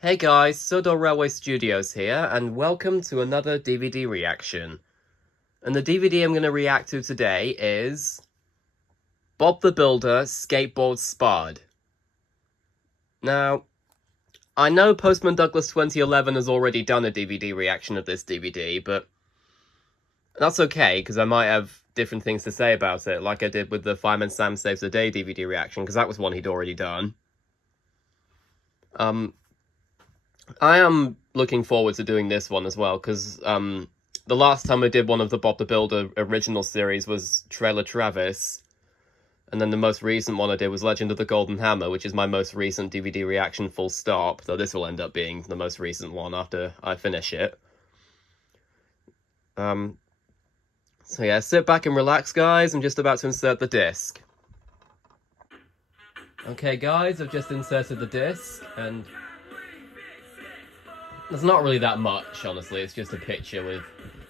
Hey guys, Sodor Railway Studios here, and welcome to another DVD reaction. And the DVD I'm going to react to today is Bob the Builder Skateboard Spud. Now, I know Postman Douglas 2011 has already done a DVD reaction of this DVD, but that's okay, because I might have different things to say about it, like I did with the Fireman Sam Saves the Day DVD reaction, because that was one he'd already done. I am looking forward to doing this one as well, because the last time I did one of the Bob the Builder original series was Trailer Travis, and then the most recent one I did was Legend of the Golden Hammer, which is my most recent DVD reaction full stop, though this will end up being the most recent one after I finish it. So yeah, sit back and relax, guys. I'm just about to insert the disc. Okay, guys, I've just inserted the disc, and there's not really that much, honestly. It's just a picture with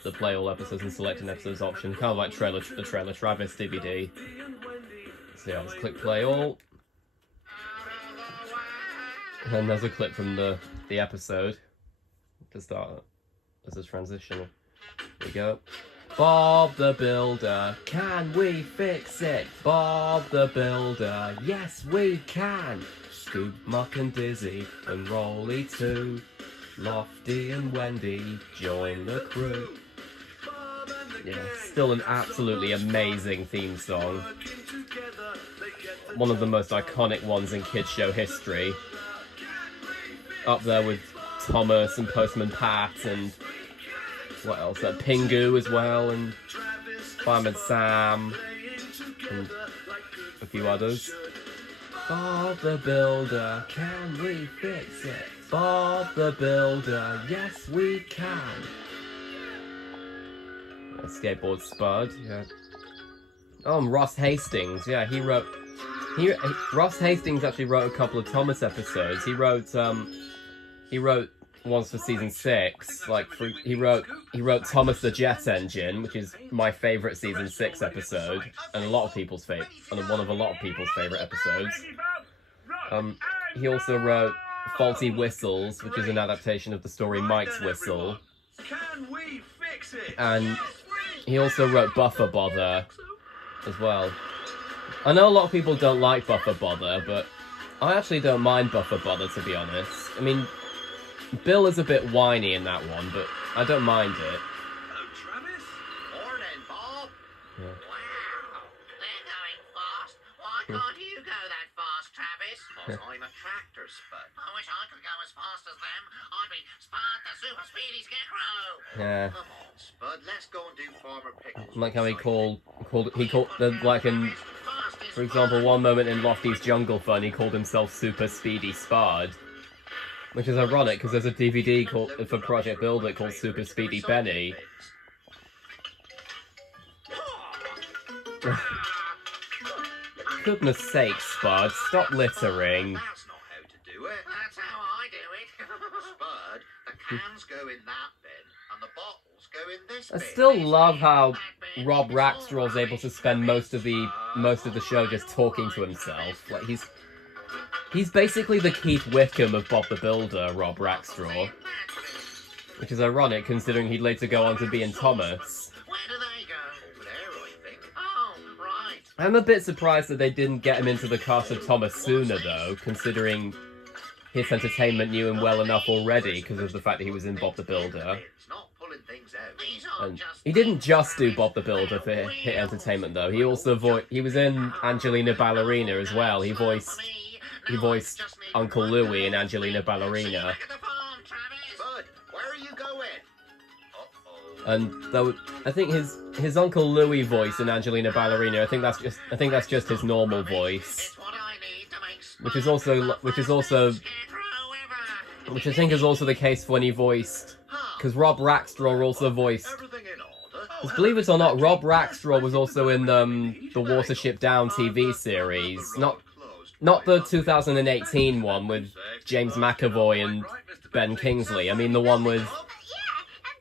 the play all episodes and select an episodes option, kind of like the Trailer Travis DVD. So yeah, let's click play all. And there's a clip from the episode to start as a transition. There we go. Bob the Builder, can we fix it? Bob the Builder, yes we can. Scoop, Muck and Dizzy, and Rolly too. Lofty and Wendy join the crew. Yeah, still an absolutely amazing theme song. One of the most iconic ones in kids show history. Up there with Thomas and Postman Pat and what else? Pingu as well, and Fireman Sam and a few others. Bob the Builder, can we fix it? Bob the Builder, yes we can. Skateboard Spud, yeah. Oh, and Ross Hastings, yeah, Ross Hastings actually wrote a couple of Thomas episodes. He wrote ones for season 6. He wrote Thomas the Jet Engine, which is my favorite season 6 episode, and one of a lot of people's favorite episodes. He also wrote Faulty Whistles, which is an adaptation of the story Mike's Whistle. And he also wrote Buffer Bother as well. I know a lot of people don't like Buffer Bother, but I actually don't mind Buffer Bother, to be honest. I mean, Bill is a bit whiny in that one, but I don't mind it. Hello, Travis. Morning, Bob. Yeah. Wow, they're going fast. Why can't you go that fast, Travis? Because I'm a tractor, Spud. I wish I could go as fast as them. I'd be Spud, the super speedy scarecrow. Yeah. Come on, Spud. Let's go and do Farmer Pickles. Like how for example, one moment in Lofty's Jungle Fun, he called himself Super Speedy Spud. Which is ironic, because there's a DVD for Project Builder called Super Speedy Benny. Goodness sake, Spud, stop littering. That's not how to do it. That's how I do it. Spud, the cans go in that bin, and the bottles go in this I bin. still love how Rob Rackstraw is able to spend most of the show just talking to himself. Like he's basically the Keith Wickham of Bob the Builder, Rob Rackstraw. Which is ironic, considering he'd later go on to be in Thomas. Where do they go? Over there, I think. Oh, right. I'm a bit surprised that they didn't get him into the cast of Thomas sooner, though, considering Hit Entertainment knew him well enough already because of the fact that he was in Bob the Builder. It's not pulling things out. These aren't And just he didn't just do Bob the Builder for Hit Entertainment, though. He also he was in Angelina Ballerina as well. He voiced Uncle Louie in Angelina Ballerina. Spud, where are you going? Uh-oh. And though I think his Uncle Louie voice in Angelina Ballerina, I think that's just his normal voice, which I think is also the case when he voiced, because Rob Rackstraw also voiced. Everything in order? Because believe it or not, Rob Rackstraw was also in the Watership Down TV series, not the 2018 one with James McAvoy and Ben Kingsley. I mean the one with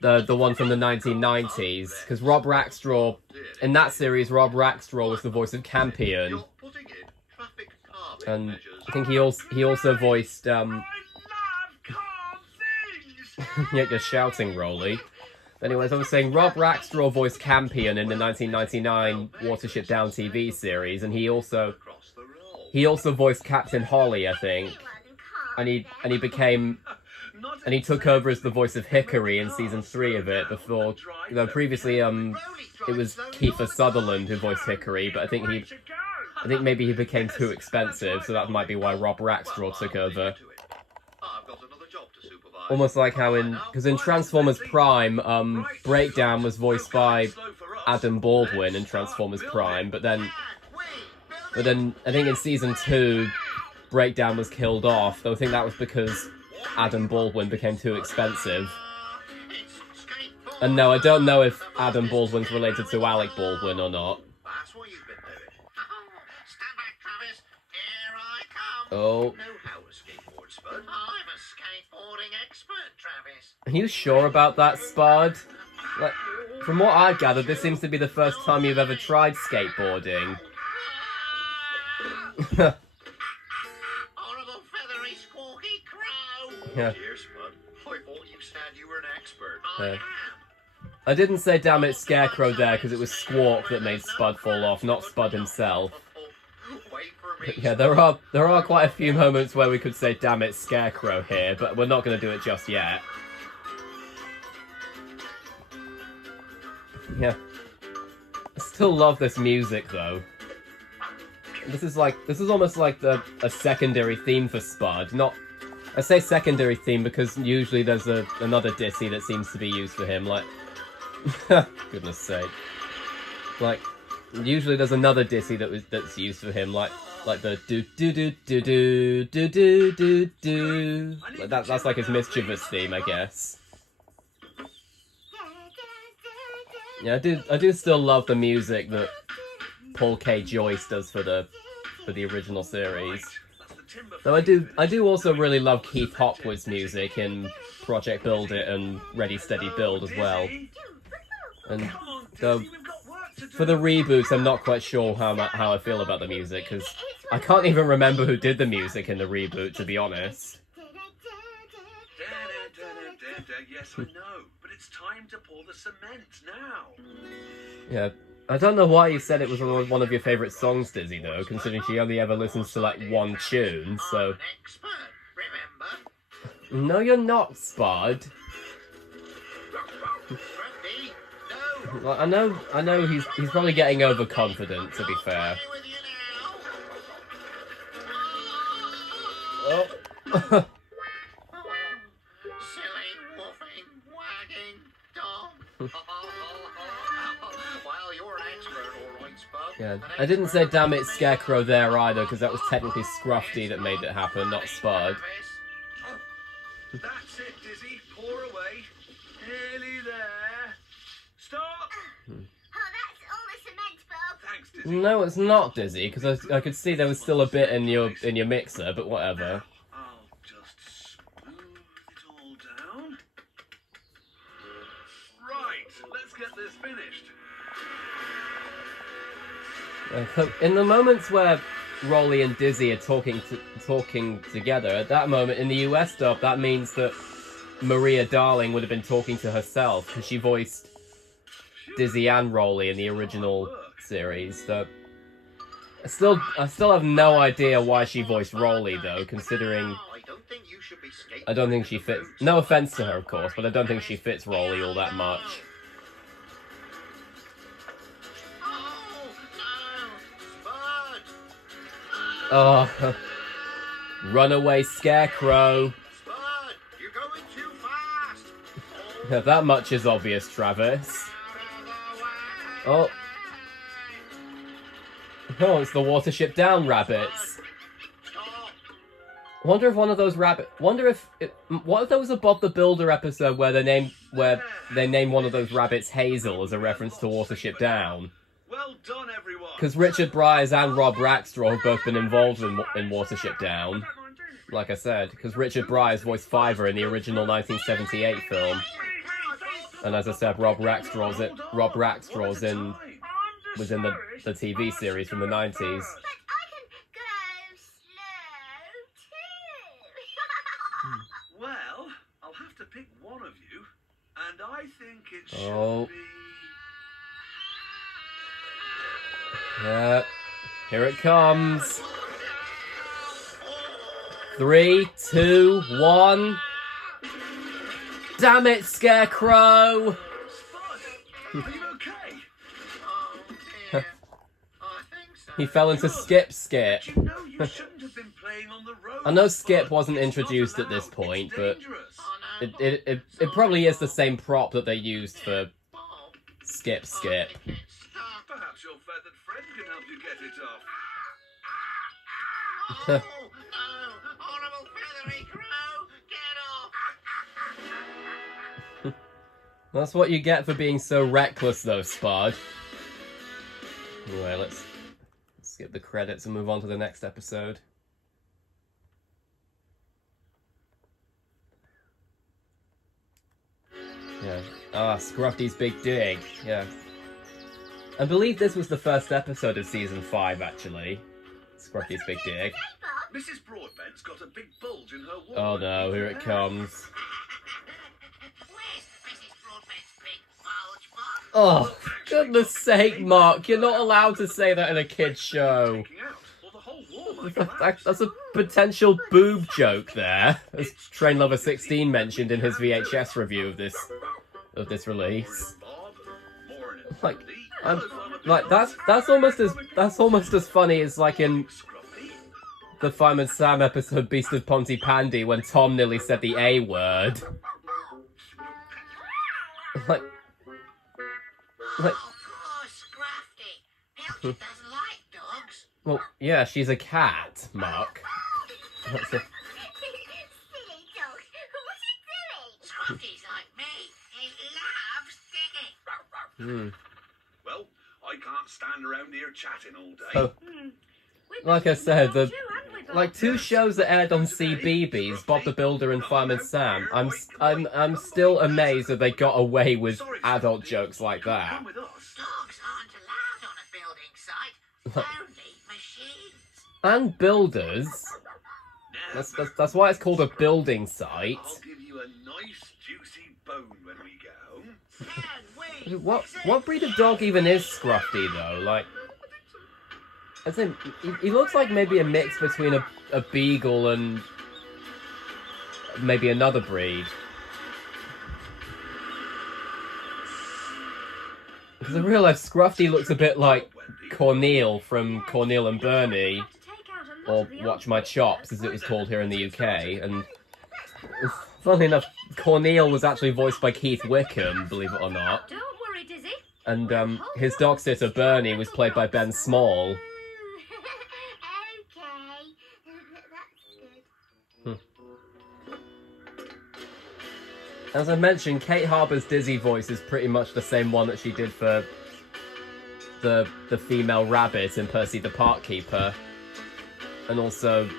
the one from the 1990s. Because Rob Rackstraw in that series, Rob Rackstraw was the voice of Campion, and I think he also voiced Yet you're shouting, Rolly. Anyways, I was saying Rob Rackstraw voiced Campion in the 1999 Watership Down TV series, and he also voiced Captain Holly, I think. And he took over as the voice of Hickory in season 3 of it before, previously it was Kiefer Sutherland who voiced Hickory, but I think maybe he became too expensive, so that might be why Rob Rackstraw took over. Almost like how because in Transformers Prime, Breakdown was voiced by Adam Baldwin in Transformers Prime, but then I think in season 2, Breakdown was killed off, though I think that was because Adam Baldwin became too expensive. And no, I don't know if Adam Baldwin's related to Alec Baldwin or not. That's what you've been doing. Stand back, Travis. Here I come. Oh. You know how to skateboard, Spud. I'm a skateboarding expert, Travis. Are you sure about that, Spud? Like, from what I've gathered, this seems to be the first time you've ever tried skateboarding. Horrible feathery squawky crow. Yeah. Dear Spud, I thought you said you were an expert. I Yeah. am. I didn't say damn it Scarecrow there because it was Squawk that made Spud fall off, not Spud himself. Wait for me. Yeah, there are quite a few moments where we could say damn it Scarecrow here, but we're not going to do it just yet. Yeah. I still love this music though. This is almost like a secondary theme for Spud. I say secondary theme because usually there's another ditty that seems to be used for him, like goodness sake. Like usually there's another ditty that's used for him, like the do do do do do do do do do. Like that's like his mischievous theme, I guess. Yeah, I do still love the music that Paul K. Joyce does for the original series. Though I do also really love Keith Hopwood's music in Project Build It and Ready Steady Build as well. And though for the reboots, I'm not quite sure how I feel about the music because I can't even remember who did the music in the reboot, to be honest. Yes, I know, but it's time to pour the cement now. Yeah, I don't know why you said it was one of your favourite songs, Dizzy, though, considering she only ever listens to like one tune, so... I'm an expert, remember? No, you're not, Spud. Grumpy, no. Like, I know he's probably getting overconfident, to be fair. Play with you now. Oh. Silly, woofing, wagging dog. Well, you're an expert, all right, Spud. Yeah, An I didn't say expert. damn it Scarecrow there either, because that was technically Scruffy that made it happen, not Spud. That's it, Dizzy. Pour away. Nearly there. Stop. Oh, that's all the cement, Bob. Thanks, Dizzy. No, it's not, Dizzy, because I could see there was still a bit in your mixer, but whatever. I'll just smooth it all down. Right, let's get this finished. In the moments where Rolly and Dizzy are talking together, at that moment in the US dub, that means that Maria Darling would have been talking to herself because she voiced Dizzy and Rolly in the original series. So I still have no idea why she voiced Rolly though, considering I don't think you should be skating. I don't think she fits. No offense to her, of course, but I don't think she fits Rolly all that much. Spud! Oh, runaway Scarecrow. Spud! You're going too fast! Yeah, that much is obvious, Travis. Oh. Oh, it's the Watership Down rabbits. Stop! Wonder if one of those what if there was a Bob the Builder episode where they name one of those rabbits Hazel as a reference to Watership Down? Well done, everyone. Because Richard Bryars and Rob Rackstraw have both been involved in Watership Down. Like I said, because Richard Bryars voiced Fiver in the original 1978 film. And as I said, Rob Rackstraw's was in the TV series from the 90s. But I can go slow too. Well, I'll have to pick one of you, and I think it should Oh. be... Yeah. Here it comes. 3, 2, 1. Damn it, Scarecrow! Spud, are you okay? Oh dear. I think so. He fell into Skip. You know you shouldn't have been playing on the road. I know Skip Spud. wasn't It's introduced not at this allowed. point, It's but dangerous. I know, it probably is the same prop that they used for Bob. Skip. I think it's stuck. Perhaps your feathered friend can help you get it off. Oh no! Horrible feathery crow! Get off! That's what you get for being so reckless, though, Spud. Anyway, let's skip the credits and move on to the next episode. Yeah. Scruffy's Big Dig. Yeah. I believe this was the first episode of season 5, actually. Scruffy's Big Dig. Hey, Bob. Mrs. Broadbent's got a big bulge in her wall. Oh no, here it comes. Where's Mrs. Broadbent's big bulge, Bob? Oh, goodness sake, Mark, you're not allowed to say that in a kid's show. Taking out, or the whole wall might collapse. That's a potential boob joke there, as Train Lover 16 mentioned in his VHS review of this release. Like, that's almost as funny as like in the Fireman Sam episode Beast of Pontypandy when Tom nearly said the A word. Like, Oh, poor Scruffy. Mildred doesn't like dogs. well, yeah, she's a cat, Mark. That's a, Silly dog. What's he doing? Scruffy's like me. He loves digging. Well, I can't stand around here chatting all day. so, like I said, like 2 shows that aired on CBeebies, Bob the Builder and Fireman Sam. I'm still amazed that they got away with adult jokes like that. Come with us. Dogs aren't allowed on a building site. Only machines. And builders. Now, That's why it's called a building site. I'll give you a nice juicy bone when we get home. Can we? What breed of dog even is Scruffy though? Like, as in, he looks like maybe a mix between a beagle and maybe another breed. Because in real life, Scruffy looks a bit like Cornel from Cornel and Bernie, or Watch My Chops, as it was called here in the UK. And funnily enough, Cornel was actually voiced by Keith Wickham, believe it or not. Don't worry, Dizzy. And his dog sitter Bernie was played by Ben Small. Okay. That's good. As I mentioned, Kate Harbour's Dizzy voice is pretty much the same one that she did for the female rabbit in Percy the Park Keeper, and also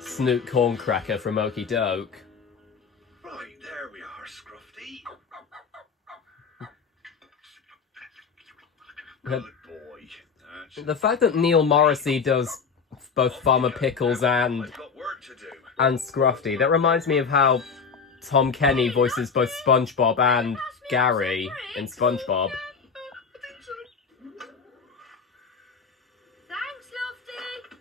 Snoot Corncracker from Okie Doke. Right, there we are, Scruffy. Good boy. The fact that Neil Morrissey does both Farmer Pickles and I've got work to do. Scruffy, that reminds me of how Tom Kenny voices both SpongeBob and Gary in SpongeBob. Thanks, Lofty.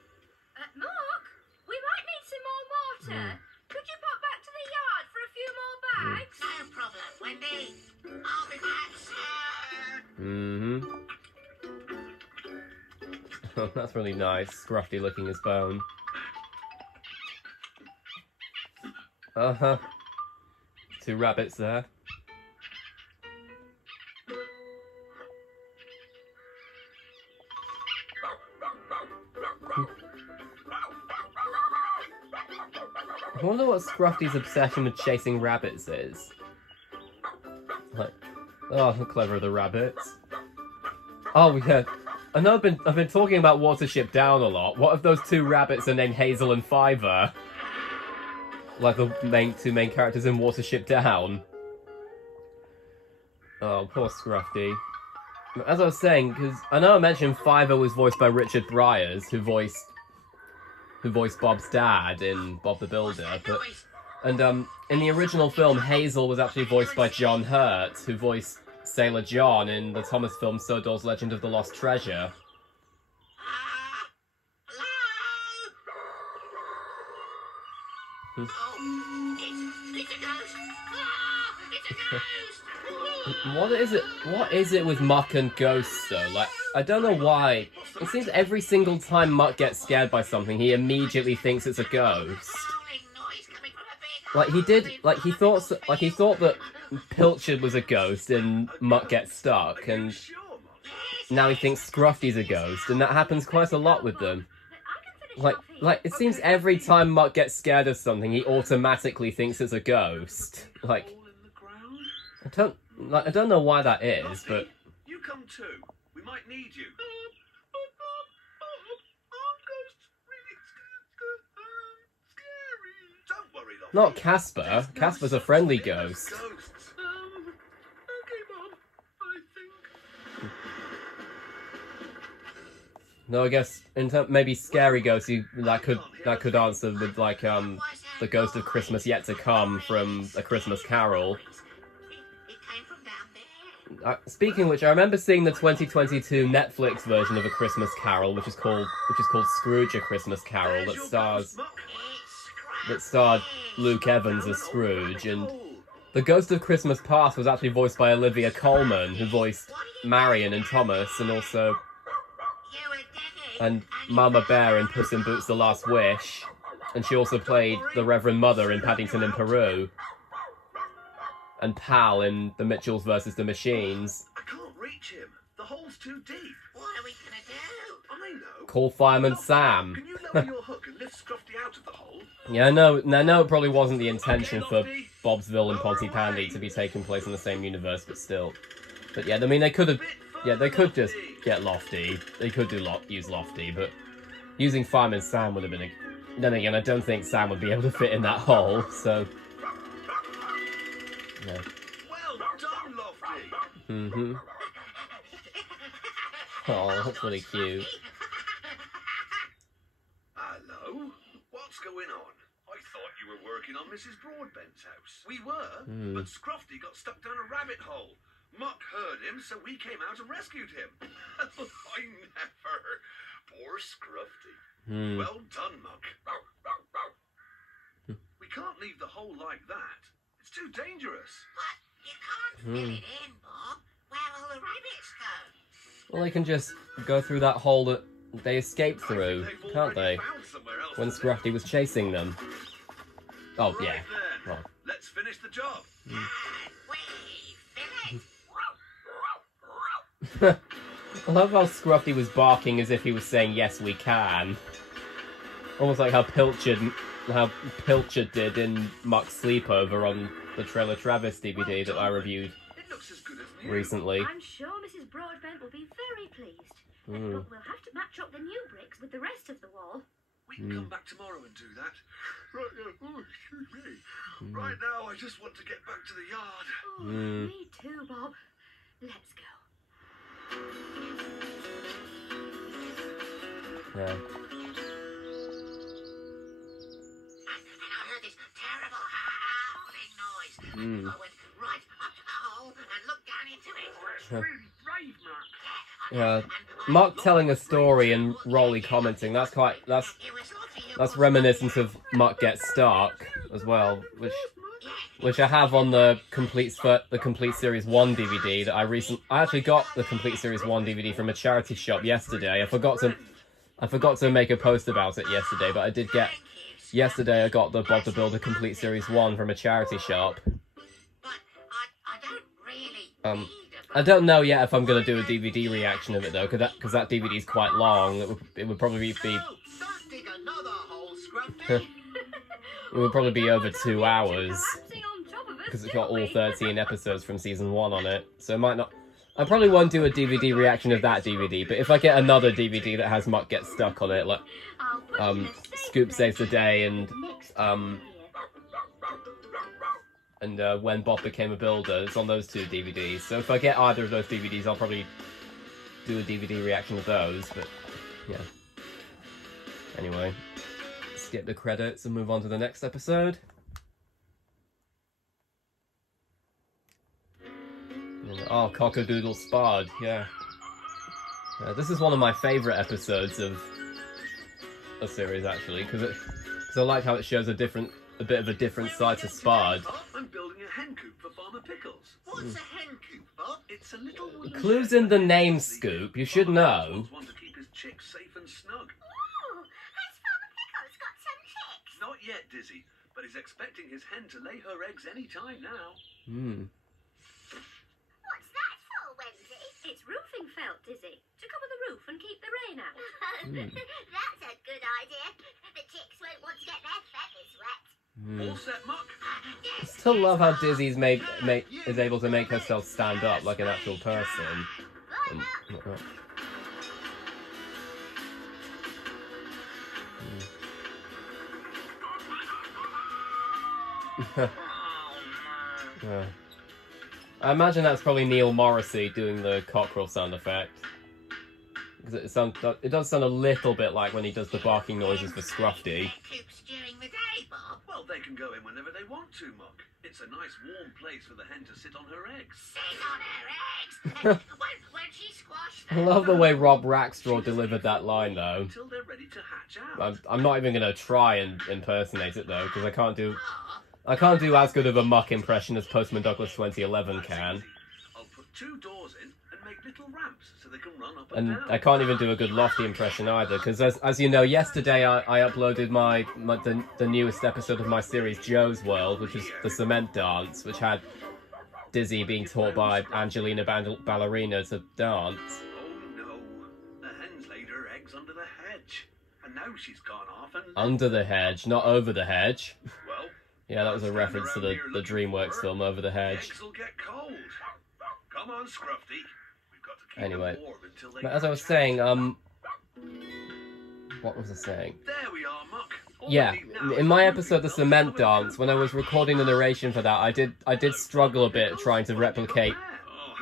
Mark, we might need some more mortar. Could you pop back to the yard for a few more bags? No problem, Wendy. I'll be back soon. That's really nice. Scruffy licking his bone. Uh-huh. 2 rabbits there. I wonder what Scruffy's obsession with chasing rabbits is. Like, oh, how clever are the rabbits. Oh, yeah. I know I've been talking about Watership Down a lot. What if those 2 rabbits are named Hazel and Fiver? Like the 2 main characters in Watership Down. Oh, poor Scruffy. As I was saying, because I know I mentioned Fiver was voiced by Richard Briers, who voiced Bob's dad in Bob the Builder, but And in the original film, Hazel was actually voiced by John Hurt, who voiced Sailor John in the Thomas film Sodor's Legend of the Lost Treasure. Hello? Oh, it's a ghost! Ah, it's a ghost! What is it with Muck and ghosts, though? Like, I don't know why. It seems every single time Muck gets scared by something, he immediately thinks it's a ghost. Howling noise coming from a big Like, he thought that Pilchard was a ghost in Muck Gets Stuck, and Sure, Muck. now he thinks Scruffy's a ghost, and that happens quite a lot with them. Like, it seems every time Muck gets scared of something, he automatically thinks it's a ghost. Like, Hole in the ground. I don't know why that is, Muffy, but you come too. We might need you. Don't worry, Luffy. not Casper. There's no Casper's a such friendly thing as ghost. ghosts. Okay, Bob. I think. No, I guess maybe scary ghosts. That could answer with like the Ghost of Christmas Yet to Come from A Christmas Carol. It came from down there. Speaking of which, I remember seeing the 2022 Netflix version of A Christmas Carol, which is called Scrooge: A Christmas Carol, There's that your ghost, stars Muck. that starred Luke Evans as Scrooge, and the Ghost of Christmas Past was actually voiced by Olivia Colman, who voiced Marion and Thomas, and also You were digging. and Mama Bear in Puss in Boots: The Last Wish, and she also played the Reverend Mother in Paddington in Peru, and Pal in The Mitchells vs. the Machines. I can't reach him. The hole's too deep. What are we gonna do? I know. Call Fireman Muffy, Sam. Can you lower your hook and lift Scruffy out of the hole? Yeah, I know it probably wasn't the intention for Bobsville and Pontypandy to be taking place in the same universe, but still. But yeah, I mean, they could have. Yeah, they could just get Lofty. They could use Lofty, but using Fireman Sam would have been a... Then again, I don't think Sam would be able to fit in that hole, so... Yeah. Well done, Lofty. Mm-hmm. Oh, that's really cute. Hello? What's going on? I thought you were working on Mrs. Broadbent's house. We were, but Scruffy got stuck down a rabbit hole. Muck heard him, so we came out and rescued him. I never. Poor Scruffy. Well done, Muck. We can't leave the hole like that. It's too dangerous. But you can't fill it in, Bob. Where will the rabbits go? Well, they can just go through that hole that they escaped I through, think they've can't already they? found somewhere else When to live. Scruffy was chasing them. Oh, Right yeah. then. Well. Let's finish the job. And we finished. I love how Scruffy was barking as if he was saying, yes, we can. Almost like how Pilchard did in Muck's Sleepover on the Trailer Travis DVD that I reviewed It looks as good as new. recently. I'm sure Mrs. Broadbent will be very pleased. But we'll have to match up the new bricks with the rest of the wall. We can come back tomorrow and do that. Right now, oh, excuse me. Right now, I just want to get back to the yard. Oh, me too, Bob. Let's go. Yeah. And I heard this terrible howling noise. I went right up to the hole and looked down into it. Really brave, Mark. Yeah. Muck telling a story and Rolly commenting, that's It was Lottie who that's was- reminiscent of Muck Gets Stuck as well, which I have on the complete series 1 DVD that I actually got the complete series 1 DVD from a charity shop yesterday. I forgot to make a post about it yesterday, but I did get yesterday I got the Bob the Builder complete series 1 from a charity shop. But I don't really need I don't know yet if I'm going to do a DVD reaction of it though, because that DVD is quite long. It would probably be Don't dig another hole, Scruffy. it would probably be over 2 hours. Collapsing on top of us, Because it's got all didn't we? 13 episodes from season 1 on it, so it might not... I probably won't do a DVD reaction of that DVD, but if I get another DVD that has Muck Get Stuck on it, like I'll put it in a safe Scoop place Saves the Day and next time here. When Bob Became a Builder, it's on those 2 DVDs. So if I get either of those DVDs, I'll probably do a DVD reaction of those, but yeah. Anyway, skip the credits and move on to the next episode. Oh, Cockadoodle Spud, yeah. This is one of my favourite episodes of a series, actually, because I like how it shows a bit of a different side to Spud. I'm building a hen coop for Farmer Pickles. What's a hen coop, Bob? It's a little wooden Clues shed in the where name, Dizzy Scoop. You lives. should Farmer know. Pickles wants to keep his chicks safe and snug. Ooh, has Farmer Pickles got some chicks? Not yet, Dizzy, but he's expecting his hen to lay her eggs any time now. Hmm. What's that for, Wendy? It's roofing felt, Dizzy, to cover the roof and keep the rain out. That's a good idea. The chicks won't want to get their feathers wet. All set, Muck? Still love how Dizzy's is able to make herself stand up like an actual person. And, yeah. I imagine that's probably Neil Morrissey doing the cockerel sound effect. Because it does sound a little bit like when he does the barking noises for Scruffy. Coops during the day, Bob. Well, they can go in whenever they want to, Muck. It's a nice warm place for the hen to sit on her eggs. Sit on her eggs. when she squashed I them. love the way Rob Rackstraw delivered that line, though. Until they're ready to hatch out. I'm not even going to try and impersonate it, though, because I can't do as good of a Muck impression as Postman Douglas 2011 That's can. easy. I'll put 2 doors in and make little ramps so they can run up and And down. I can't even do a good Lofty impression either, because as you know, yesterday I uploaded the newest episode of my series, Joe's World, which is the cement dance, which had Dizzy being taught by Angelina Ballerina to dance. Oh no, the hen's laid her eggs under the hedge. And now she's gone off and... Under the hedge, not over the hedge. Well, Yeah, that was a reference to the DreamWorks film Over the the Hedge. eggs will get cold. Come on, Scruffy. We've got to keep Anyway, them warm until they but as I was hatch saying, out. what was I saying? There we are, Muck. All Yeah, we need now in is my a episode, The roofing Cement belt to cover Dance, when I was recording the narration for that, I did struggle a bit trying to replicate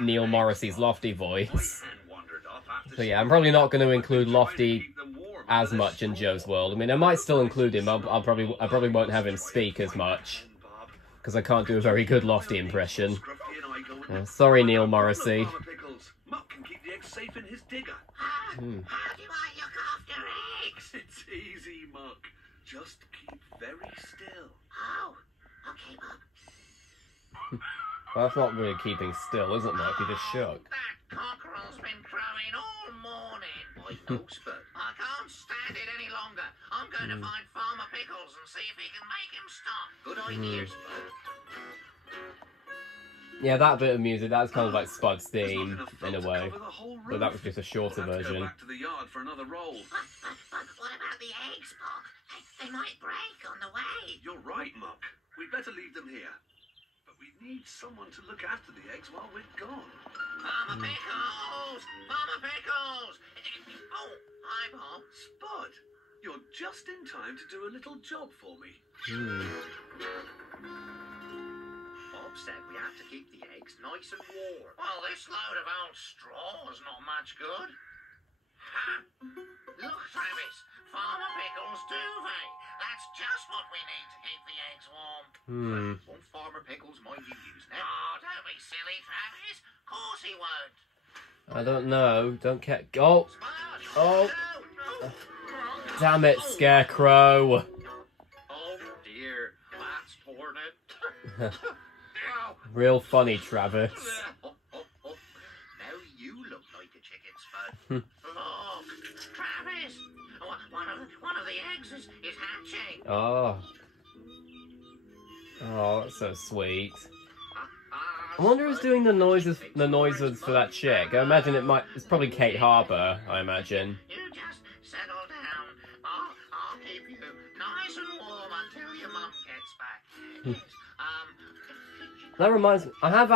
Neil Morrissey's Lofty voice. So yeah, I'm probably not going to include Lofty as much in Joe's World. I mean, I might still include him. I probably won't have him speak as much because I can't do a very good Lofty impression. Sorry, Neil Morrissey. Muck can keep the eggs safe in his digger. How do I look after eggs? It's easy, Muck. Just keep very still. Oh, okay, Bob. Well, that's not really keeping still, is it, Mark? You just shook. That cockerel's been crowing all morning. I know, Spud. I can't stand it any longer. I'm going to find Farmer Pickles and see if he can make him stop. Good idea, Spud. Yeah, that bit of music, that's kind of like Spud's There's theme, not enough in a felt to way. cover the whole But that roof. was just a shorter We'll have to version. go back to the yard for another roll. But what about the eggs, Bob? They might break on the way. You're right, Muck. We'd better leave them here. But we need someone to look after the eggs while we're gone. Farmer Pickles! Farmer Pickles! Oh, hi, Bob. Spud, you're just in time to do a little job for me. Bob said we have to keep the eggs nice and warm. Well, this load of old straw is not much good. Ha! Look, Travis, Farmer Pickles duvet. That's just what we need to keep the eggs warm. Won't Farmer Pickles mind you using it? Oh, don't be silly, Travis. Of course he won't. I don't know. Don't care. Oh, Spud! Oh. No, no. damn it, Scarecrow. Oh dear, that's hornet. Ow. Real funny, Travis. Now you look like a chicken, Spud. Look, Travis. One of the eggs is hatching. Oh. Oh, that's so sweet. I wonder who's doing the noises for that chick. I imagine it's probably Kate Harbour, I imagine. You just settle down. I'll keep you nice and warm until your mum gets back. Yes. That reminds me, I've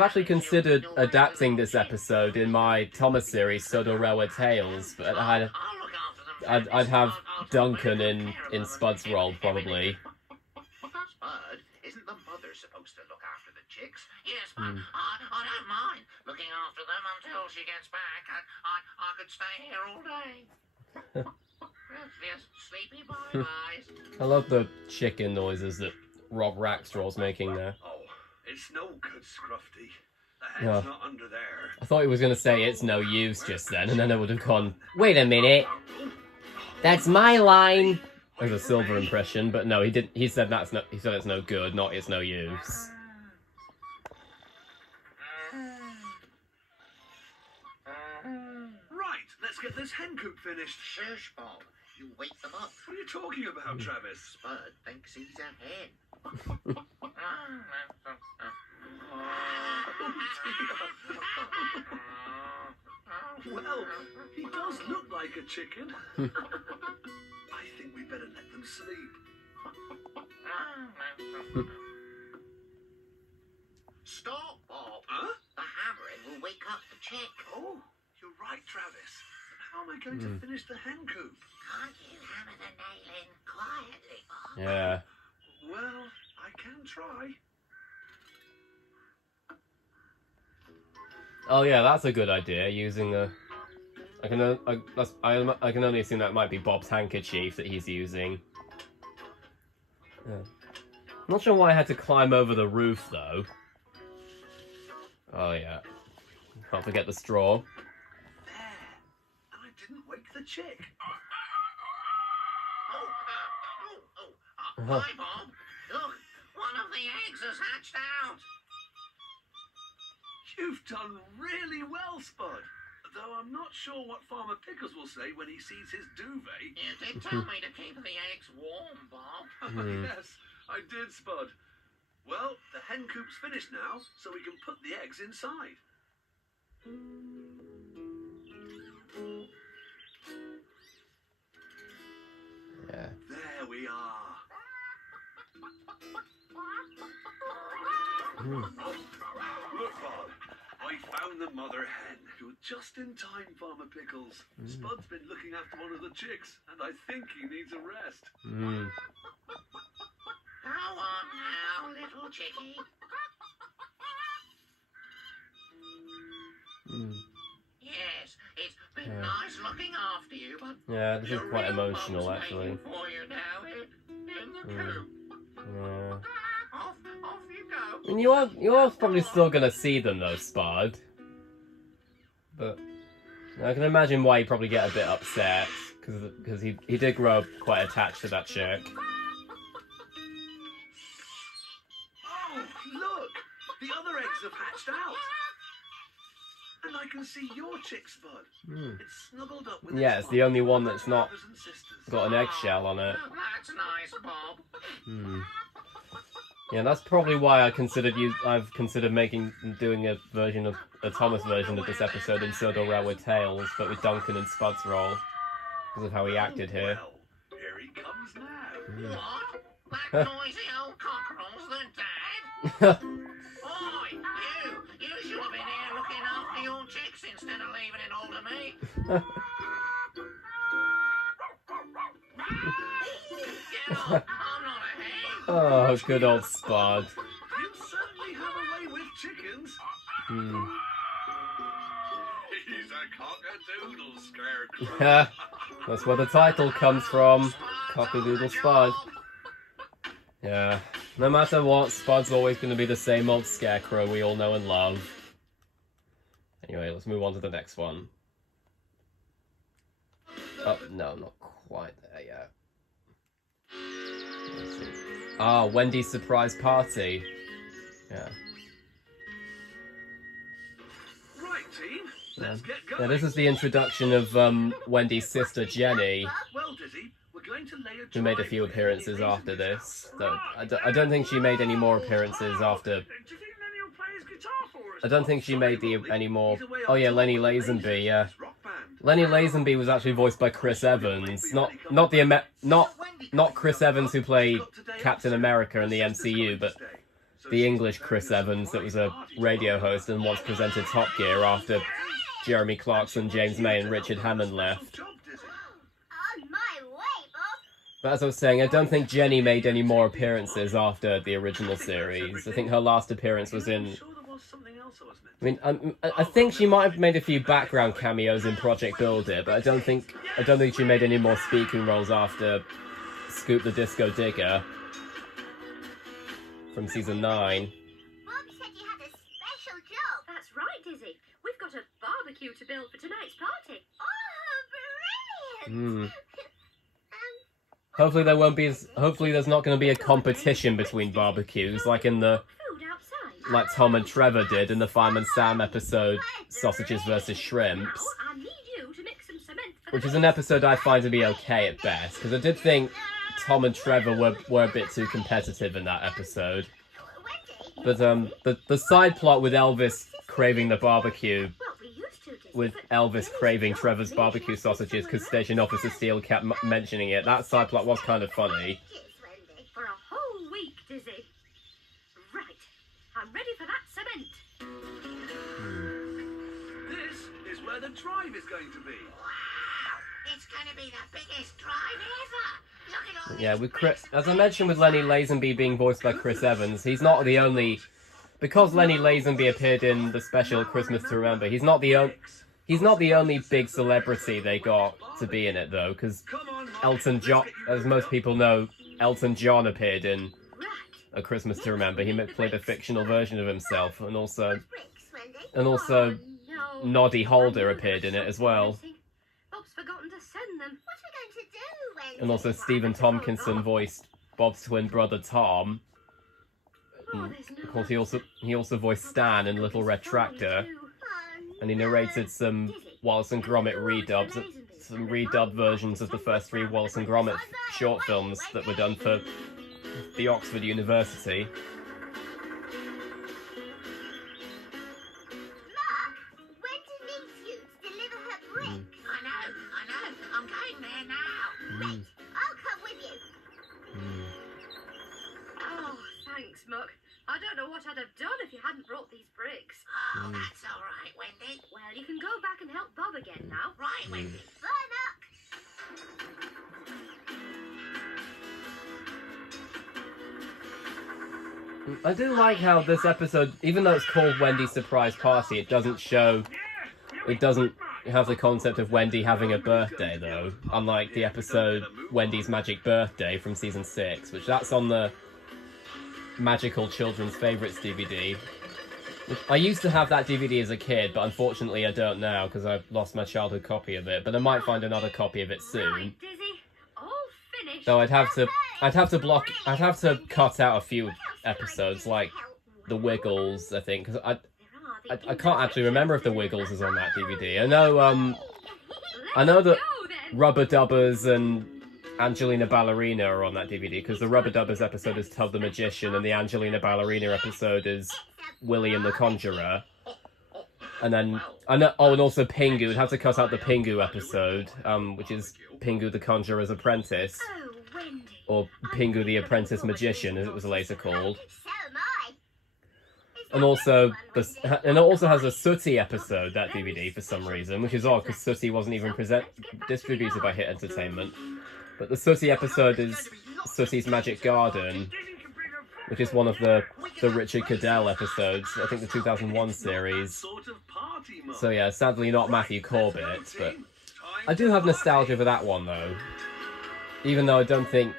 actually considered adapting this episode in my Thomas series, Soda Railway Tales, but I'd have Duncan in Spud's role, probably. Spud, isn't the mother supposed to look after the chicks? Yes, but I don't mind looking after them until she gets back. I could stay here all day. Yes, sleepy bye-byes. I love the chicken noises that Rob Rackstraw's making there. Oh, it's no good, Scruffy. The head's not under there. I thought he was going to say it's no use just then, and then I would have gone, wait a minute, that's my line. As a Silver impression, but no, he didn't. He said that's no. He said it's no good, not it's no use. Right, let's get this hen coop finished. Shush, Bob. You wake them up. What are you talking about, Travis? Spud thinks he's a hen. Well, he does look like a chicken. I think we better let them sleep. Stop, Bob. Huh? The hammering will wake up the chick. Oh, you're right, Travis. How am I going to finish the hen coop? Can't you hammer the nail in quietly, Bob? Yeah. Well, I can try. Oh yeah, that's a good idea. Using a, I can only assume that might be Bob's handkerchief that he's using. Yeah. I'm not sure why I had to climb over the roof though. Oh yeah, can't forget the straw. There. And I didn't wake the chick. Hi, Bob. Look, one of the eggs has hatched out. You've done really well, Spud. Though I'm not sure what Farmer Pickles will say when he sees his duvet. You did tell me to keep the eggs warm, Bob. Yes, I did, Spud. Well, the hen coop's finished now, so we can put the eggs inside. Yeah. There we are. Look, Bob. I found the mother hen. You're just in time, Farmer Pickles. Spud's been looking after one of the chicks, and I think he needs a rest. Go on now, little chickie. Yes, it's been nice looking after you, but Yeah, this is your quite real emotional mom's actually. waiting for you now in the coop. Yeah. Off you go. And you are probably still gonna see them though, Spud. But I can imagine why you probably get a bit upset because he did grow up quite attached to that chick. Oh, look! The other eggs have hatched out. And I can see your chick, Spud. It's snuggled up with Yeah, it's the only one that's not brothers and sisters. got an eggshell on it. That's nice, Bob. Yeah, that's probably why I've considered doing a Thomas version of this episode in Pseudo Railway Tales, but with Duncan and Spud's role, because of how he acted here. Well, here he comes now. What? That noisy old cockerel's the dad? Oi, you should have been here looking after your chicks instead of leaving it all to me. Get on, I'm not a hen. Oh, good old Spud. You certainly have a way with chickens. He's a cockadoodle scarecrow. That's where the title comes from. Cockadoodle Spud. Yeah. No matter what, Spud's always going to be the same old scarecrow we all know and love. Anyway, let's move on to the next one. Oh, no, not quite there yet. Let's see. Ah, Wendy's surprise party. Yeah. Right, team. Let's get going. Yeah, this is the introduction of Wendy's sister Jenny, Well, Dizzy, we're going to lay who made a few appearances after this. Though I don't think she made any more appearances after. I don't think she made any more. Oh yeah, Lenny Lazenby. Yeah, Lenny Lazenby was actually voiced by Chris Evans, not Chris Evans who played Captain America in the MCU, but the English Chris Evans that was a radio host and once presented Top Gear after Jeremy Clarkson, James May, and Richard Hammond left. On my way, Bob. But as I was saying, I don't think Jenny made any more appearances after the original series. I think her last appearance was in... I think she might have made a few background cameos in Project Builder, but I don't think she made any more speaking roles after Scoop the Disco Digger. from season 9. Bob said you had a special job. That's right, Dizzy. We've got a barbecue to build for tonight's party. Oh, brilliant! Hopefully there won't be. Hopefully there's not going to be a competition between barbecues like in the Food outside. like Tom and Trevor did in the Fireman Sam episode, Sausages versus Shrimps, Now, I need you to mix some cement for the which is an episode I find to be okay at best because I did think Tom and Trevor were a bit too competitive in that episode. But the side plot with Elvis craving the barbecue, Well, we used to, Dizzy, with but Elvis Dennis craving told Trevor's me barbecue she has to sausages do because a Station lunch Officer for Steele kept mentioning it. That side plot was kind of funny. For a whole week, Dizzy. Right. I'm ready for that cement. This is where the drive is going to be. Wow! It's going to be the biggest drive ever! Look at all Yeah, these with bricks. Chris, as I mentioned with Lenny Lazenby being voiced by Chris Evans, he's not the only. Because Lenny Lazenby appeared in the special Christmas to Remember, he's not the only big celebrity they got to be in it though. Because Come on, Mark. Elton John, Let's get you as most ready. people know, Elton John appeared in Right. A Christmas to Remember. He played a fictional version of himself, and also Oh, no. Noddy Holder appeared in it as well. Bob's forgotten to send them. What are we going to do, Wendy? And also Stephen Tompkinson voiced Bob's twin brother Tom. Oh, there's no Of course, he also voiced Stan in Little Red Tractor, and he narrated some Wallace and Gromit redubs, some redubbed versions of the first 3 Wallace and Gromit short films that were done for the Oxford University. Mark, Wendy needs you to deliver her brick. I know. I'm going there now. Wait, I'll come with you. Oh, thanks, Muck. I don't know what I'd have done if you hadn't brought these bricks. Oh, that's all right, Wendy. Well, you can go back and help Bob again now. Right, Wendy. Bye, Muck. I do like how this episode, even though it's called Wendy's Surprise Party, it doesn't have the concept of Wendy having a birthday though, unlike the episode Wendy's Magic Birthday from season 6, which that's on the Magical Children's Favorites DVD. I used to have that DVD as a kid, but unfortunately I don't now because I've lost my childhood copy of it, but I might find another copy of it soon. Right, Dizzy. All finished. Though I'd have to cut out a few episodes like The Wiggles, I think, because I can't actually remember if The Wiggles is on that DVD. I know that Rubber Dubbers and Angelina Ballerina are on that DVD because the Rubber Dubbers episode is Tub the Magician and the Angelina Ballerina episode is Willy and the Conjurer. And then and also Pingu. We'd have to cut out the Pingu episode, which is Pingu the Conjurer's Apprentice, Oh, Wendy. or Pingu the Apprentice Magician, as it was later called. So am I. And also, it also has a Sooty episode, that DVD, for some reason, which is odd because Sooty wasn't even distributed by Hit Entertainment. But the Sooty episode is Sooty's Magic Garden, which is one of the Richard Cadell episodes, I think the 2001 series. So yeah, sadly not Matthew Corbett, but I do have nostalgia for that one though. Even though I don't think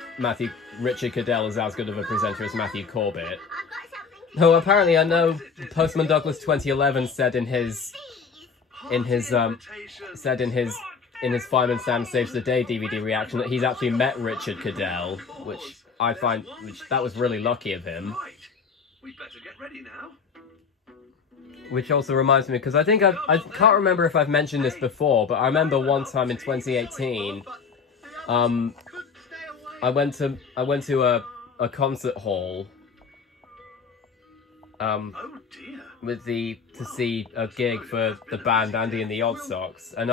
Richard Cadell is as good of a presenter as Matthew Corbett. I've got something to Though apparently I know Postman Douglas 2011 said in his Fireman Sam Saves the Day DVD reaction that he's actually met Richard Cadell, which that was really lucky of him. Right. We better get ready now. Which also reminds me, because I think I can't remember if I've mentioned this before, but I remember one time in 2018, I went to a concert hall, Oh dear. to see a gig for the band Andy and the Odd Socks, and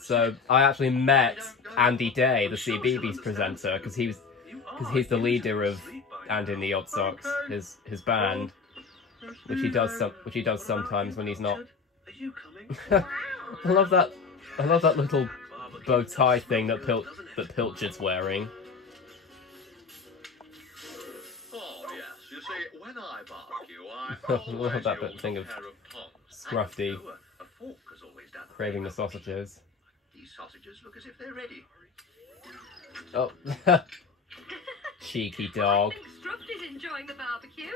so I actually met Andy Day, the CBeebies presenter, because he's the leader of Andy and the Odd Socks, his band, which he does sometimes when he's not. Are you coming? I love that little bow tie thing that Pilchard's wearing. Oh, yes. You see, when I barbecue, I I love always that use thing a of pair of tongs. Scruffy And, a fork has always done. craving the sausages. These sausages look as if they're ready. Oh, cheeky dog. I think Scruffy's in enjoying the barbecue.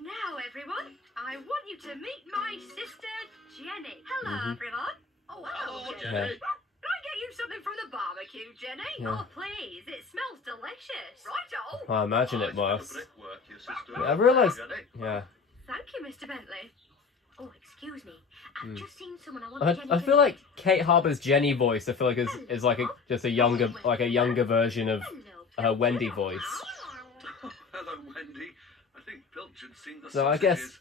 Now, everyone, I want you to meet my sister, Jenny. Hello, everyone. Oh, hello, Jenny. Yeah. Can I get you something from the barbecue, Jenny? Yeah. Oh, please. It smells delicious. Righto. I imagine it must. Brickwork, your sister. I realised. Jenny. Yeah. Thank you, Mr. Bentley. Oh, excuse me. I've just seen someone I want Jenny I to feel like meet. Kate Harbour's Jenny voice. I feel like is like just a younger version of her Wendy voice. Oh, hello, Wendy. I think Pilchard's seen the So I sausages.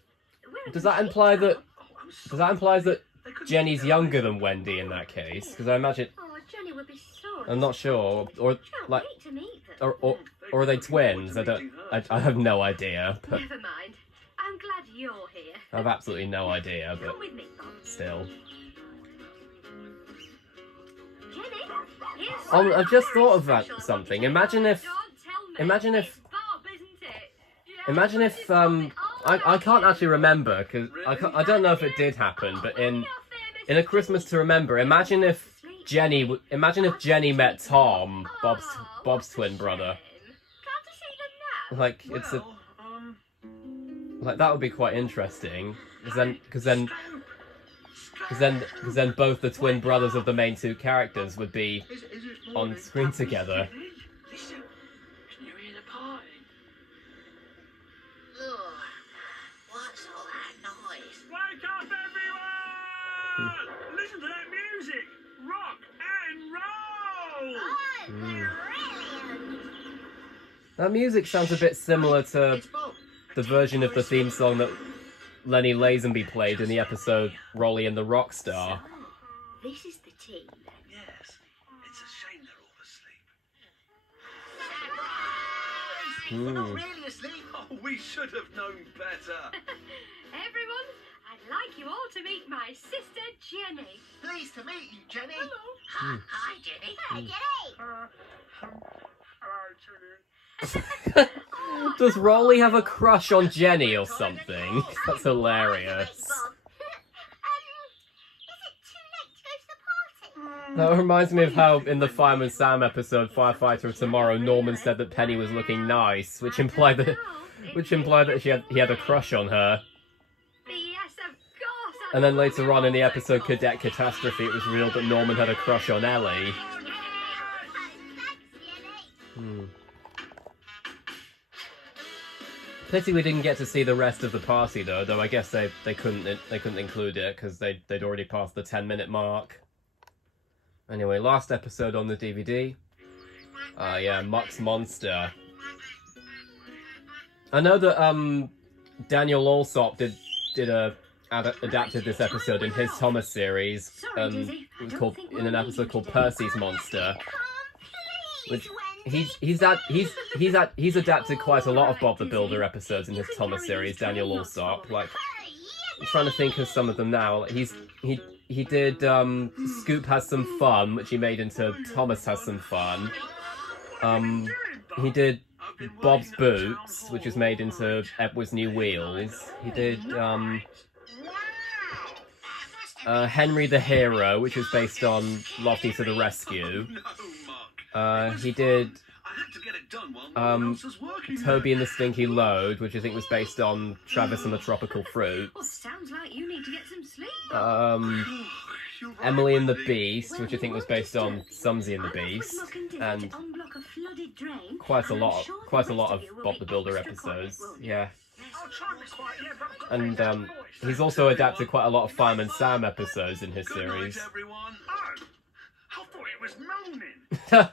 guess does that imply that Oh, I'm does sorry. that imply that They couldn't Jenny's tell. younger than Wendy in that case? Because I imagine Oh, Jenny would be so I'm not sure, or Can't like wait to meet them. or are they twins? I have no idea, but Never mind. I'm glad you're here. I have absolutely no idea. But Come with me, Bob. still, Jenny, here's oh, I've just thought of special something. one. Imagine if Don't tell me. imagine if- It's Bob, isn't it? Yeah, imagine but if it's Bob. I can't actually remember because I don't know if it did happen, but in A Christmas to Remember, imagine if Jenny met Tom, Bob's twin brother. Can't you see them now? Like it's a Well, like that would be quite interesting. Because then both the twin brothers of the main two characters would be is it on screen together. Listen, can you hear the party? Ugh, what's all that noise? Wake up, everyone! Listen to that music! Rock and roll! Oh, brilliant! That music sounds a bit similar to It's Bob. the version of the theme song that Lenny Lazenby played in the episode Rolly and the Rockstar. This is the team. Yes. It's a shame they're all asleep. We're not Hmm. really asleep. Oh, we should have known better. Everyone, I'd like you all to meet my sister, Jenny. Pleased to meet you, Jenny. Hi, hi, Jenny. Hi, Jenny. Does Rolly have a crush on Jenny or something? That's hilarious. Is it too late to go to the party? That reminds me of how in the Fireman Sam episode Firefighter of Tomorrow, Norman said that Penny was looking nice, which implied that he had a crush on her. Yes, of course. And then later on in the episode Cadet Catastrophe, it was revealed that Norman had a crush on Ellie. Hmm. Pity we didn't get to see the rest of the party though I guess they couldn't include it because they'd already passed the 10-minute mark. Anyway, last episode on the DVD. Yeah, Muck's Monster. I know that Daniel Allsop adapted this episode in his Thomas series. It was called in an episode called Percy's Monster. Which he's adapted quite a lot of Bob the Builder episodes in his Thomas series, Daniel Allsop. Like, I'm trying to think of some of them now. Like, he did Scoop Has Some Fun, which he made into Thomas Has Some Fun. He did Bob's Boots, which was made into Edward's New Wheels. He did Henry the Hero, which was based on Lofty to the Rescue. No, Muck. He did I had to get it done while no one else was working. Toby and the Stinky Load, which I think was based on Travis and the Tropical Fruit. Well, sounds like you need to get some sleep. You're right, Emily and the Wendy. Beast, which I think was based on Sumsy and the Beast, and quite a lot of Bob the Builder episodes. Yeah, I'll try this one, yeah, but I've got and to voice. he's also adapted quite a lot of Fireman Sam episodes in his Good night, series. everyone. Oh, I thought it was moaning. Can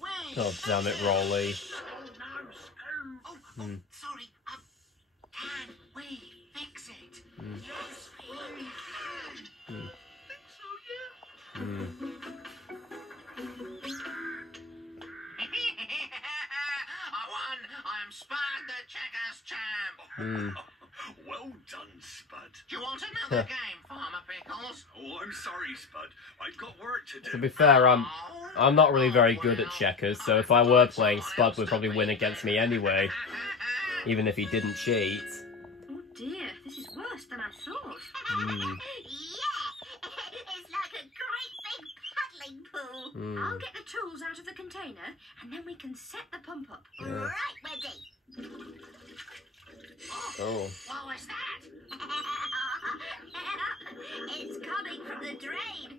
we? God damn it, Rolly. Oh no, Scoob. Oh, sorry. Can we fix it? Yes, we can. Hmm. I won. I am Spud, the checkers champ. Hmm. Well done, Spud. Do you want another game, Farmer Pickles? Oh, I'm sorry, Spud. I've got work to do. To be fair, I'm not really very good at checkers, so if I were playing, Spud would probably win against me anyway, even if he didn't cheat. Oh dear, this is worse than I thought. Hmm. Yeah, it's like a great big paddling pool. Hmm. I'll get the tools out of the container, and then we can set the pump up. Yeah. Right, Wendy. Oh. What was that? It's coming from the drain.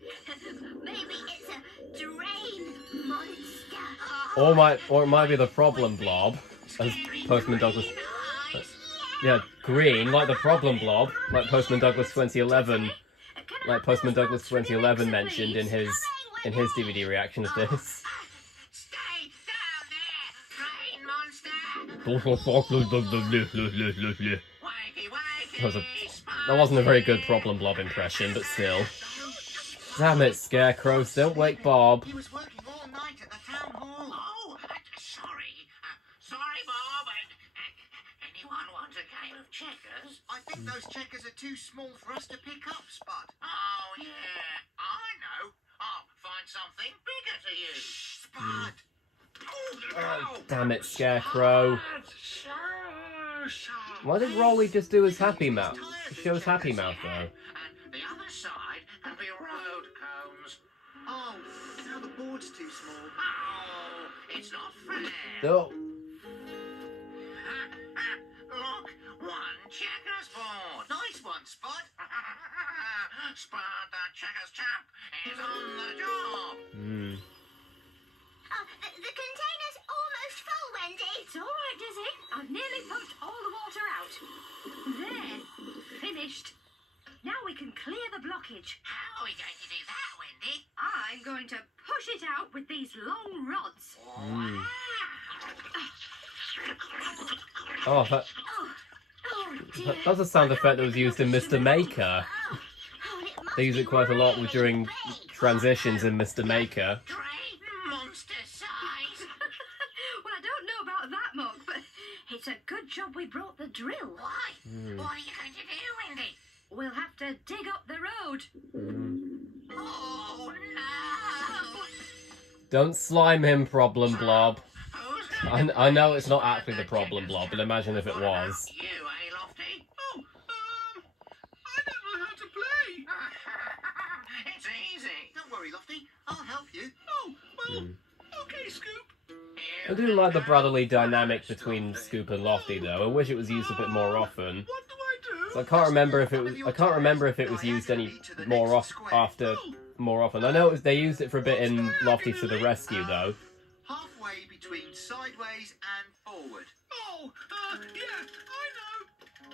Maybe it's a drain monster. Or it might be the problem blob, as Postman Douglas. Yeah, green, like the problem blob, like Postman Douglas 2011, like Postman Douglas 2011 mentioned in his DVD reaction of this. Stay down there, train monster! Wakey, wakey, That wasn't a very good problem blob impression, but still. Damn it, Scarecrows, don't wake Bob. He was working all night at the town hall. Oh, sorry. Sorry, Bob. Anyone want a game of checkers? I think those checkers are too small for us to pick up, Spud. Oh, yeah. I know. I'll find something bigger to use. Spud! Oh, damn it, Scarecrow. Why did Rolly just do his happy mouth? Show his happy mouth, though. And the other side can be road cones. Oh, now the board's too small. Oh, it's not fair. Oh, Look, one checkers board. Nice one, Spud. Spud, the checkers champ, is on the job. Oh, the container's almost full, Wendy. It's all right, Dizzy. I've nearly pumped all the water out. There. Finished. Now we can clear the blockage. How are we going to do that, Wendy? I'm going to push it out with these long rods. Wow. oh that, Oh, dear. that's a sound effect that was used in Mr. Maker. Oh, it must They use be it quite a lot really during big. transitions in Mr. Maker. Great monster size. Well, I don't know about that, Mug, but it's a good job we brought the drill. Why? What are you going to do, Wendy? We'll have to dig up the road. Oh, no. Don't slime him, problem blob. Who's going to I know it's not actually the problem blob, but imagine if it What about was. you, eh, Lofty? Oh, I don't know how to play. It's easy. Don't worry, Lofty. I'll help you. Oh, well, okay, Scoop. I do like the brotherly dynamic between Scoop and Lofty, though. I wish it was used a bit more often. What do I do? So I can't remember if it was used any more often. I know it was, they used it for a bit in Lofty to the Rescue, though. Halfway between sideways and forward. Oh, yeah, I know.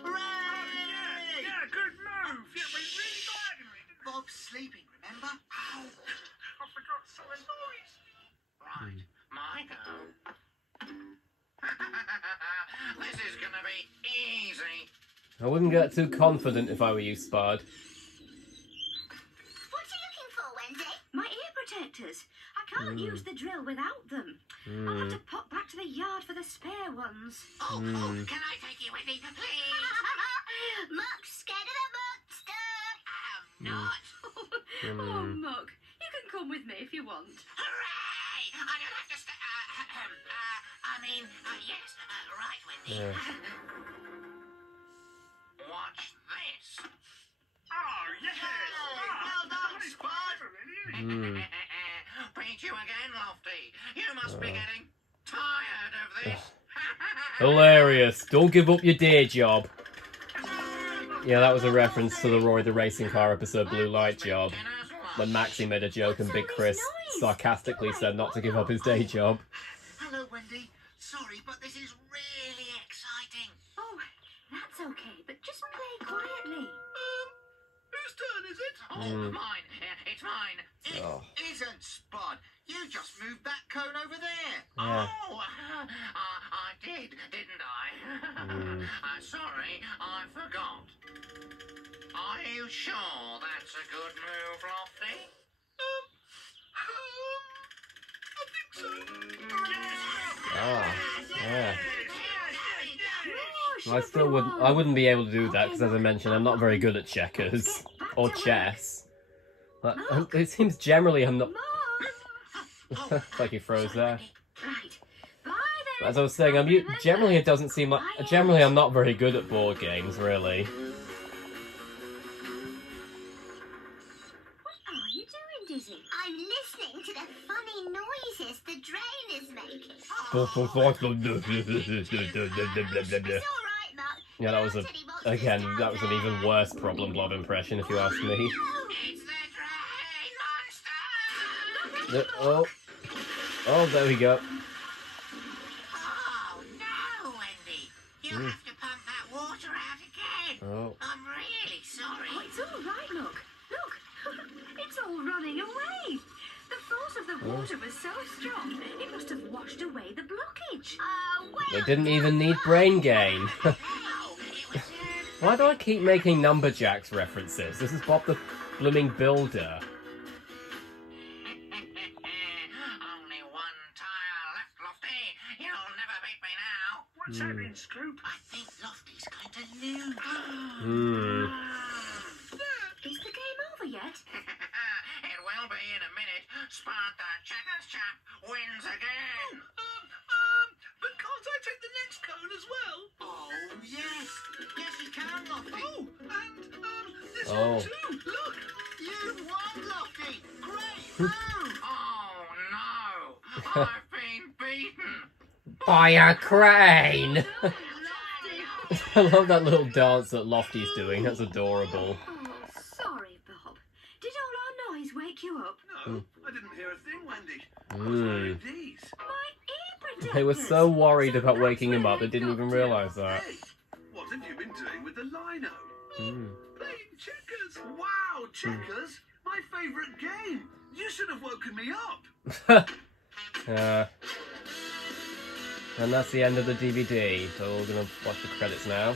Hooray! Yeah, good move. Yeah, we really got out of it. Bob's sleeping, remember? I forgot some noise. Right, my go. This is gonna be easy. I wouldn't get too confident if I were you, Spud. What are you looking for, Wendy? My ear protectors. I can't use the drill without them. I'll have to pop back to the yard for the spare ones. Oh, can I take you with me, please? Muck's scared of the monster. I'm not. Oh, Muck, you can come with me if you want. Hooray! I don't have to stay. Yes. Right, Wendy. Yeah. Watch this. Oh, yes. well done, Spud. Beat you again, Lofty. You must be getting tired of this. Hilarious. Don't give up your day job. Yeah, that was a reference to the Roy the Racing Car episode Blue Light Job, when Maxie made a joke and Big Chris sarcastically said not to give up his day job. Hello, Wendy. Sorry, but this is really exciting. Oh, that's okay, but just play quietly. Whose turn is it? Oh, mine. It's mine. It Oh. isn't, Spud. You just moved that cone over there. Yeah. Oh, I did, didn't I? Sorry, I forgot. Are you sure that's a good move, Lofty? I think so. Ah, yeah. I wouldn't be able to do that because, as I mentioned, I'm not very good at checkers or chess. But it seems generally I'm not. Like he froze there. Right. Bye then. As I was saying, generally it doesn't seem like. Generally, I'm not very good at board games, really. What are you doing, Dizzy? I'm listening to the funny noises the drain is making. Yeah, that was that was an even worse Problem Blob impression, if you ask me. It's the train monster! Oh, there we go. Oh, no, Wendy. You'll have to pump that water out again. Oh. I'm really sorry. Oh, it's all right, look. Look, it's all running away. The force of the water was so strong, it must have washed away the blockage. They didn't even need brain gain. Oh, it was... Why do I keep making Numberjacks references? This is Bob the Blooming Builder. Only one tire left, Lofty. You'll never beat me now. What's happening, Scoop? I think Lofty's going to lose. Is the game over yet? It will be in a minute. Spud the checkers chap wins again. But can't I take the next cone as well? Oh, yes. Yes, you can, Lofty. Oh, and, this Oh. one too. Look. You've won, Lofty. Great move. Oh, no. I've been beaten. By a crane! Oh, I love that little dance that Lofty's doing. That's adorable. Oh, sorry, Bob. Did all our noise wake you up? No, I didn't hear a thing, Wendy. These. My ear protectors. They were so worried about waking him up, they didn't even realise that. Hey, what have you been doing with the lino? Hmm. Playing checkers. Wow, checkers. My favourite game. You should have woken me up. And that's the end of the DVD. So we're gonna watch the credits now.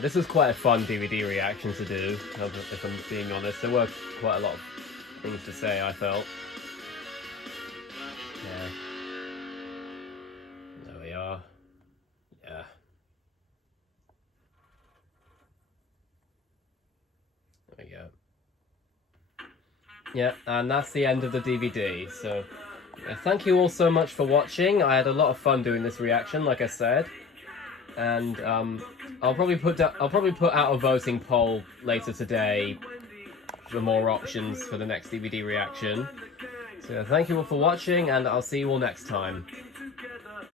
This was quite a fun DVD reaction to do, if I'm being honest. There were quite a lot of things to say, I felt. Yeah. There we are. Yeah. There we go. Yeah, and that's the end of the DVD. So, yeah, thank you all so much for watching. I had a lot of fun doing this reaction, like I said. And I'll probably put out a voting poll later today for more options for the next DVD reaction. So thank you all for watching, and I'll see you all next time.